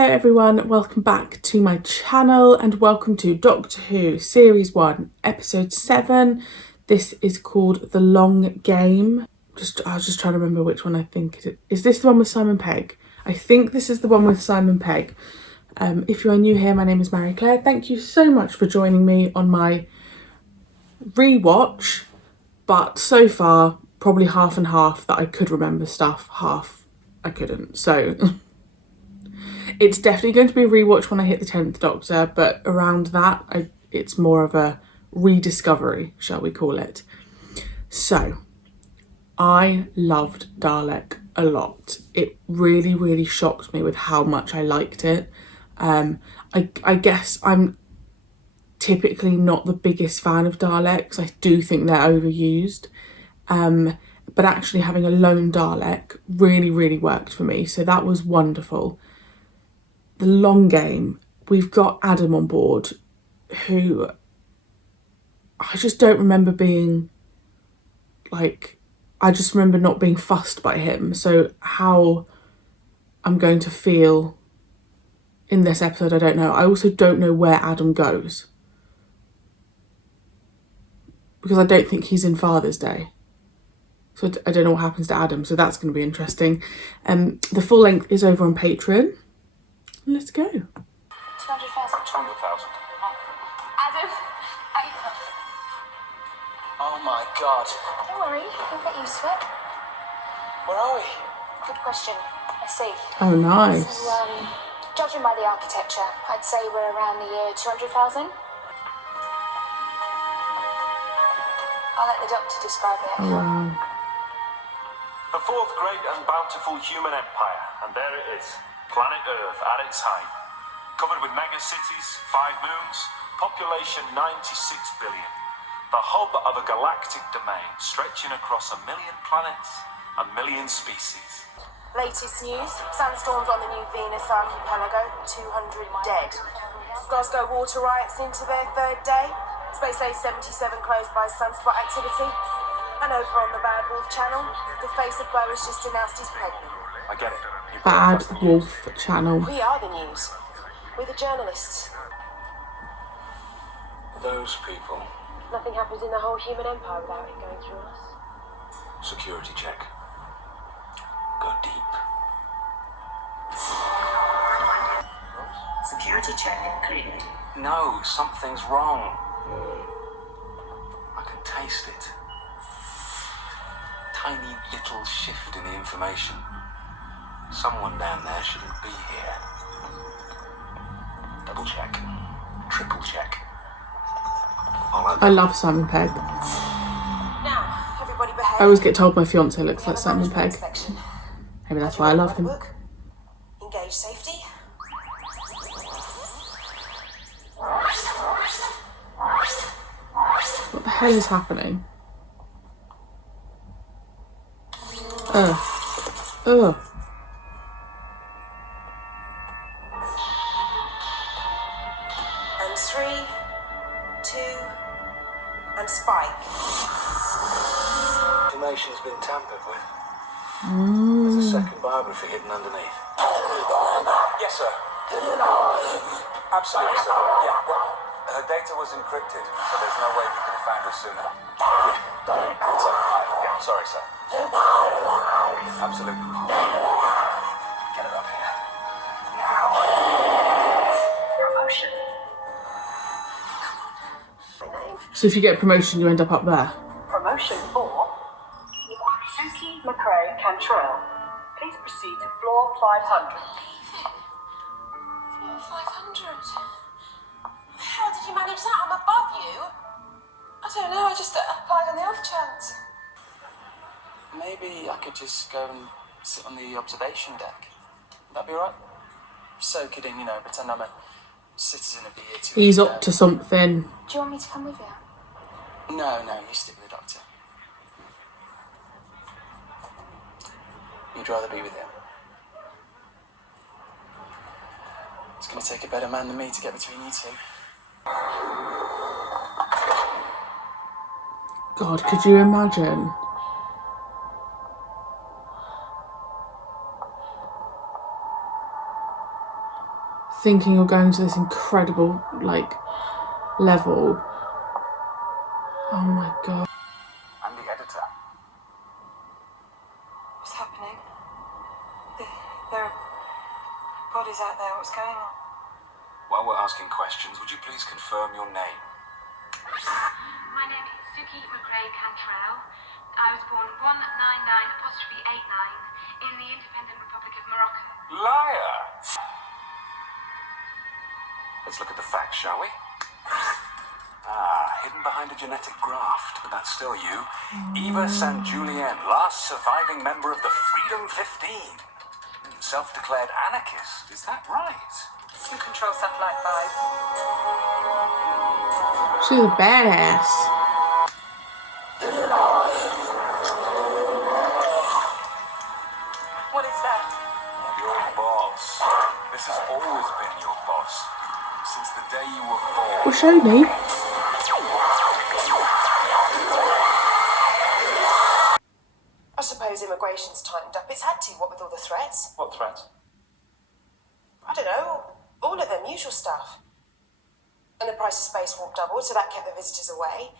Hello everyone, welcome back to my channel and welcome to Doctor Who Series 1, Episode 7. This is called The Long Game. I was just trying to remember which one I think it is. Is this the one with Simon Pegg? I think this is the one with Simon Pegg. If you are new here, my name is Marie-Clare. Thank you so much for joining me on my rewatch, but so far probably half and half, that I could remember stuff, half I couldn't. So it's definitely going to be a rewatch when I hit the 10th Doctor, but around that it's more of a rediscovery, shall we call it. So I loved Dalek a lot. It really, really shocked me with how much I liked it. I guess I'm typically not the biggest fan of Daleks. I do think they're overused. But actually having a lone Dalek really, really worked for me. So that was wonderful. The Long Game, we've got Adam on board, who I just don't remember being I just remember not being fussed by him. So how I'm going to feel in this episode, I don't know. I also don't know where Adam goes, because I don't think he's in Father's Day. So I don't know what happens to Adam, so that's going to be interesting. The full length is over on Patreon. Let's go. 200,000. 200,000. Adam, Oh my god. don't worry, you'll get used to it. Where are we? Good question. I see. Oh, nice. So, judging by the architecture, I'd say we're around the year 200,000. I'll let the doctor describe it. Oh, wow. The fourth great and bountiful human empire, and there it is, planet Earth at its height, covered with megacities, 5 moons, population 96 billion, the hub of a galactic domain stretching across 1 million planets and million species. Latest news, sandstorms on the new Venus archipelago, 200 dead. Glasgow water riots into their 3rd day. Space Age 77 closed by sunspot activity. And over on the Bad Wolf channel, the face of Bo has just announced he's pregnant. I get it. You Bad broadcast the news. Wolf channel. We are the news. We're the journalists. Those people. Nothing happens in the whole human empire without it going through us. Security check. Go deep. Security check cleared. No, something's wrong. I can taste it. Tiny little shift in the information. Someone down there shouldn't be here. Double check. Triple check. I love Simon Pegg. Now, everybody behave. I always get told my fiance looks We like have a Simon management Pegg. inspection. Maybe that's why I love him. Book. Engage safety. What the hell is happening? Ugh. Ugh. And 3, 2, and spike. Information's been tampered with. There's a second biography hidden underneath. Yes, sir. Absolutely, sir. Yeah, well, her data was encrypted, so there's no way we could have found her sooner. Yeah, sorry, sir. Absolutely. Get her up here. Promotion. So if you get a promotion, you end up there. Promotion 4. Suki McRae Cantrell. Please proceed to floor 500. Floor 500. How did you manage that? I'm above you. I don't know, I just applied on the off chance. Maybe I could just go and sit on the observation deck. Would that be alright? Soak it in, pretend I'm a citizen of the year 200. He's up to something. Do you want me to come with you? No, you stick with the doctor. You'd rather be with him. It's going to take a better man than me to get between you two. God, could you imagine? thinking you're going to this incredible, like, level. Oh my god. I'm the editor. What's happening? There are bodies out there. What's going on? While we're asking questions, would you please confirm your name? My name is Suki Marie-Clare. I was born 199'89" in the Independent Republic of Morocco. Liar! Let's look at the facts, shall we? Hidden behind a genetic graft, but that's still you. Eva St. Julien, last surviving member of the Freedom 15. Self-declared anarchist, is that right? You control Satellite 5. She's a badass. What is that? Your boss. This has always been your boss. Since the day you were born. Well, show me. I suppose immigration's tightened up. It's had to, what with all the threats. What threat? I don't know. All of them, usual stuff. And the price of space warp doubled, so that kept the visitors away.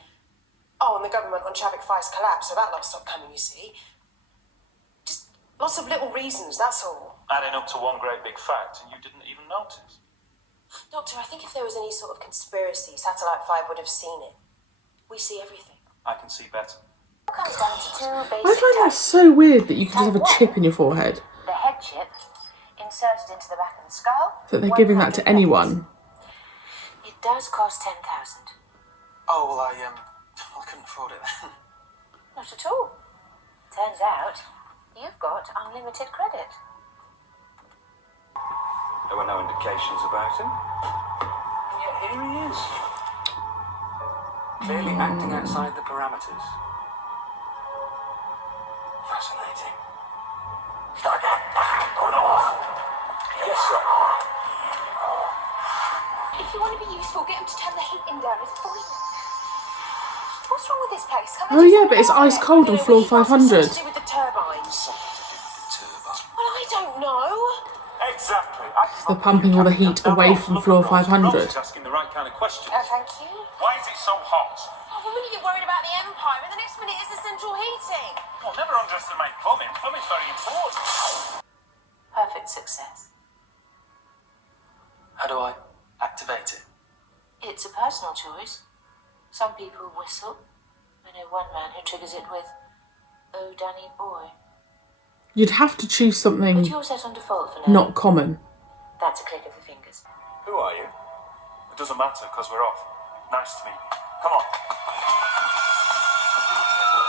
Oh, and the government on Chavik 5's collapse, so that lot stopped coming, you see. Just lots of little reasons, that's all. Adding up to one great big fact, and you didn't even notice. Doctor, I think if there was any sort of conspiracy, Satellite 5 would have seen it. We see everything. I can see better. It comes down to two I basic find that types. so weird that you can just have a chip in your forehead. The head chip, inserted into the back of the skull. That they're giving that to 100 anyone. It does cost 10,000. Oh, well, I couldn't afford it. Not at all. Turns out, you've got unlimited credit. There were no indications about him. And yet here he is. Clearly acting outside the parameters. Fascinating. Yes, sir. If you want to be useful, get him to turn the heating down. It's boiling. What's wrong with this place? Can't Oh we yeah, just but it's get out ice of it? cold on You know, floor we keep asking 500. something to do with the turbines. Something to do with the turbine. Well, I don't know. Exactly. They're pumping all the heat away from floor 500. Asking the right kind of questions. Thank you. Why is it so hot? Oh, one minute you're worried about the Empire, and the next minute it's the central heating. Well, never underestimate plumbing. Plumbing's very important. Perfect success. How do I activate it? It's a personal choice. Some people whistle. I know one man who triggers it with, "Oh, Danny boy." You'd have to choose But something you're set on default for now. not common. That's a click of the fingers. Who are you? It doesn't matter, because we're off. Nice to meet you. Come on.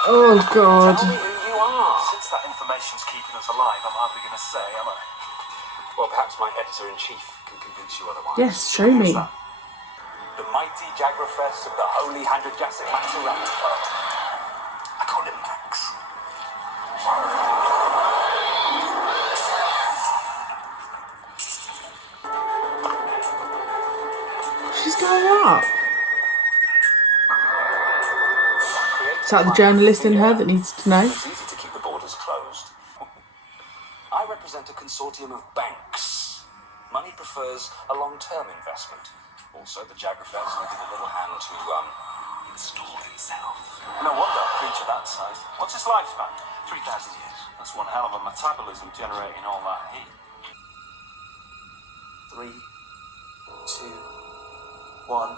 Oh god. Tell me who you are. Since that information's keeping us alive, I'm hardly going to say, am I? Well, perhaps my editor-in-chief can convince you otherwise. Yes, show me. The mighty Jagrafess of the Holy 100 Jacet Maxerati. I call him Max. She's going up. Is that the journalist in her that needs to know? It's easy to keep the borders closed. I represent a consortium of banks. Money prefers a long-term investment. Also, the Jagrafess needed a little hand to, install himself. No wonder a creature that size. What's his lifespan? 3,000 years. That's one hell of a metabolism generating all that heat. 3, 2, 1,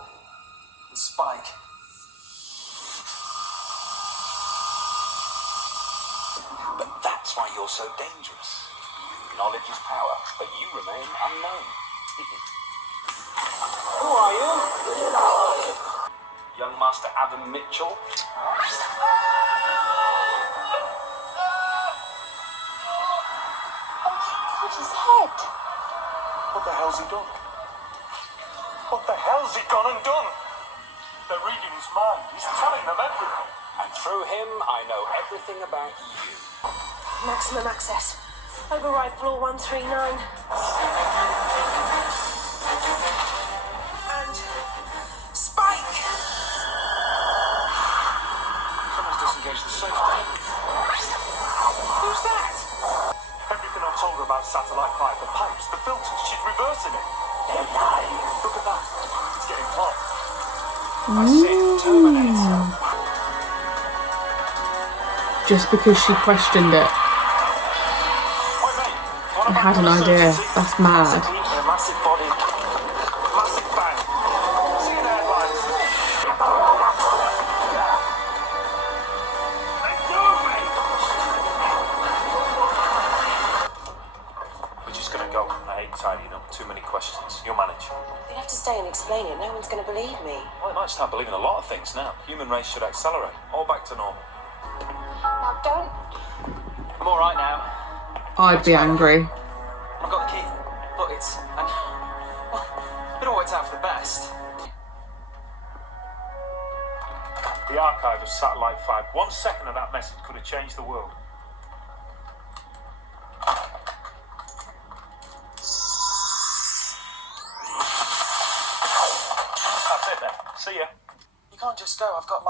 and spike. But that's why you're so dangerous. Knowledge is power, but you remain unknown. Who are you? Young Master Adam Mitchell. God, his head. What the hell's he done? What the hell's he gone and done? They're reading his mind. He's telling them everything. And through him, I know everything about you. Maximum access. Override floor 139. And spike! Someone's disengaged the safety. Who's that? Everything I've told her about Satellite 5, the pipes, the filters, she's reversing it. Look at that. It's getting hot. That's it. Terminator. Just because she questioned it Wait, mate. What and about had an the idea. surgery? That's mad. Massive heat and a massive body. Massive bang. See you there, lads. Let go of me. We're just gonna go. I hate tidying up. Too many questions. You'll manage. You'd have to stay and explain it. No one's going to believe me. Well, I might start believing a lot of things now. Human race should accelerate. All back to normal. Now, don't. I'm all right now. I'd be angry. I've got the key. Look, it's... well, it all worked out for the best. The archive of Satellite 5. 1 second of that message could have changed the world. That's it then. See ya. You can't just go. I've got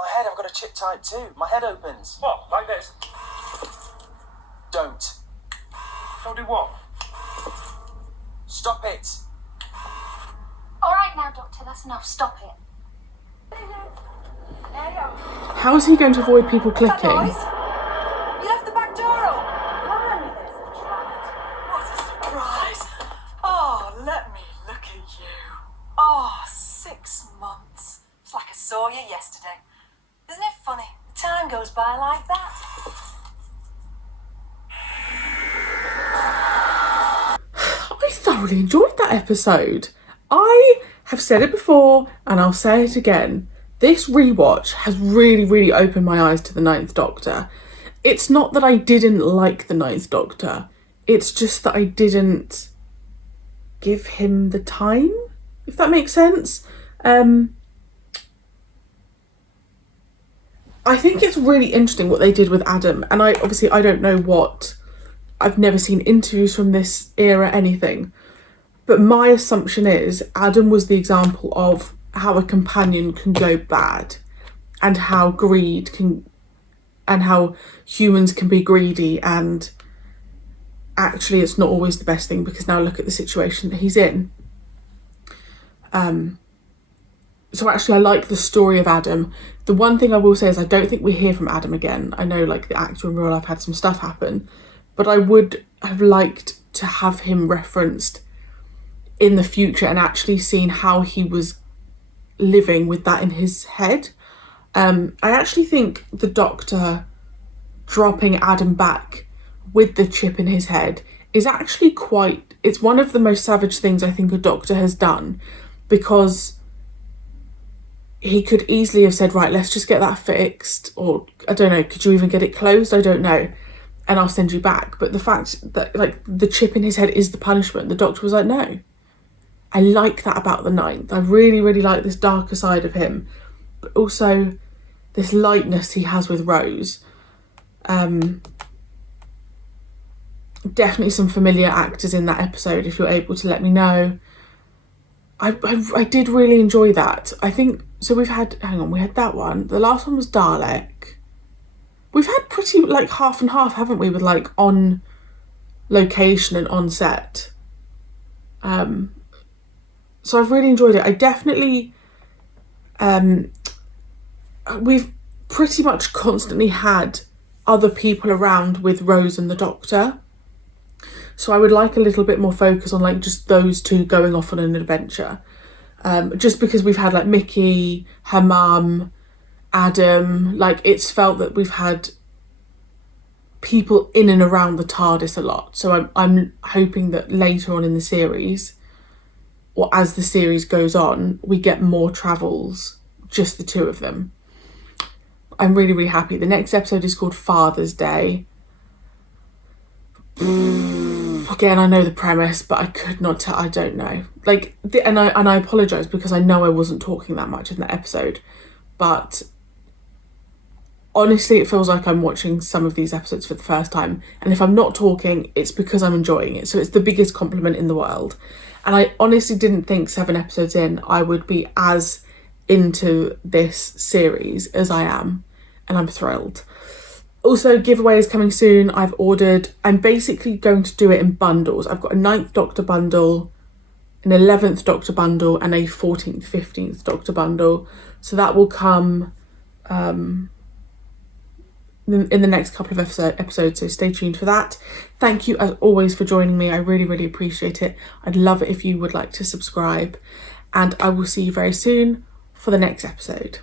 a chip tight too. My head opens. What? Like this? Don't. Don't do what? Stop it. All right now, Doctor, that's enough. Stop it. How is he going to avoid people clicking? You left the back door open. What a surprise. Oh, let me look at you. Oh, 6 months. It's like I saw you yesterday. Isn't it funny? Time goes by like that. I thoroughly enjoyed that episode. I have said it before and I'll say it again. This rewatch has really, really opened my eyes to the Ninth Doctor. It's not that I didn't like the Ninth Doctor. It's just that I didn't give him the time, if that makes sense. I think it's really interesting what they did with Adam. And I don't know what... I've never seen interviews from this era, anything. But my assumption is Adam was the example of how a companion can go bad and how greed can... and how humans can be greedy, and actually it's not always the best thing because now look at the situation that he's in. So actually I like the story of Adam. The one thing I will say is I don't think we hear from Adam again. I know like the actor in real life had some stuff happen, but I would have liked to have him referenced in the future and actually seen how he was living with that in his head. I actually think the Doctor dropping Adam back with the chip in his head is actually quite... It's one of the most savage things I think a Doctor has done, because he could easily have said, right, let's just get that fixed, or I don't know, could you even get it closed? I don't know, and I'll send you back. But the fact that like the chip in his head is the punishment, the Doctor was like, no. I like that about the Ninth. I really, really like this darker side of him, but also this lightness he has with Rose. Definitely some familiar actors in that episode, if you're able to let me know. I did really enjoy that. I think, so we had that one. The last one was Dalek. We've had pretty like half and half, haven't we, with like on location and on set. So I've really enjoyed it. I definitely, we've pretty much constantly had other people around with Rose and the Doctor. So I would like a little bit more focus on like just those two going off on an adventure. Just because we've had like Mickey, her mum, Adam, like it's felt that we've had people in and around the TARDIS a lot. So I'm hoping that later on in the series, or as the series goes on, we get more travels, just the two of them. I'm really, really happy. The next episode is called Father's Day. Again, I know the premise, but I could not tell. I don't know. Like, and I apologise because I know I wasn't talking that much in that episode, but honestly, it feels like I'm watching some of these episodes for the first time. And if I'm not talking, it's because I'm enjoying it. So it's the biggest compliment in the world. And I honestly didn't think 7 episodes in I would be as into this series as I am. And I'm thrilled. Also, giveaway is coming soon. I'm basically going to do it in bundles. I've got a Ninth Doctor bundle, an 11th Doctor bundle and a 14th, 15th Doctor bundle. So that will come in the next couple of episodes, so stay tuned for that. Thank you as always for joining me. I really, really appreciate it. I'd love it if you would like to subscribe, and I will see you very soon for the next episode.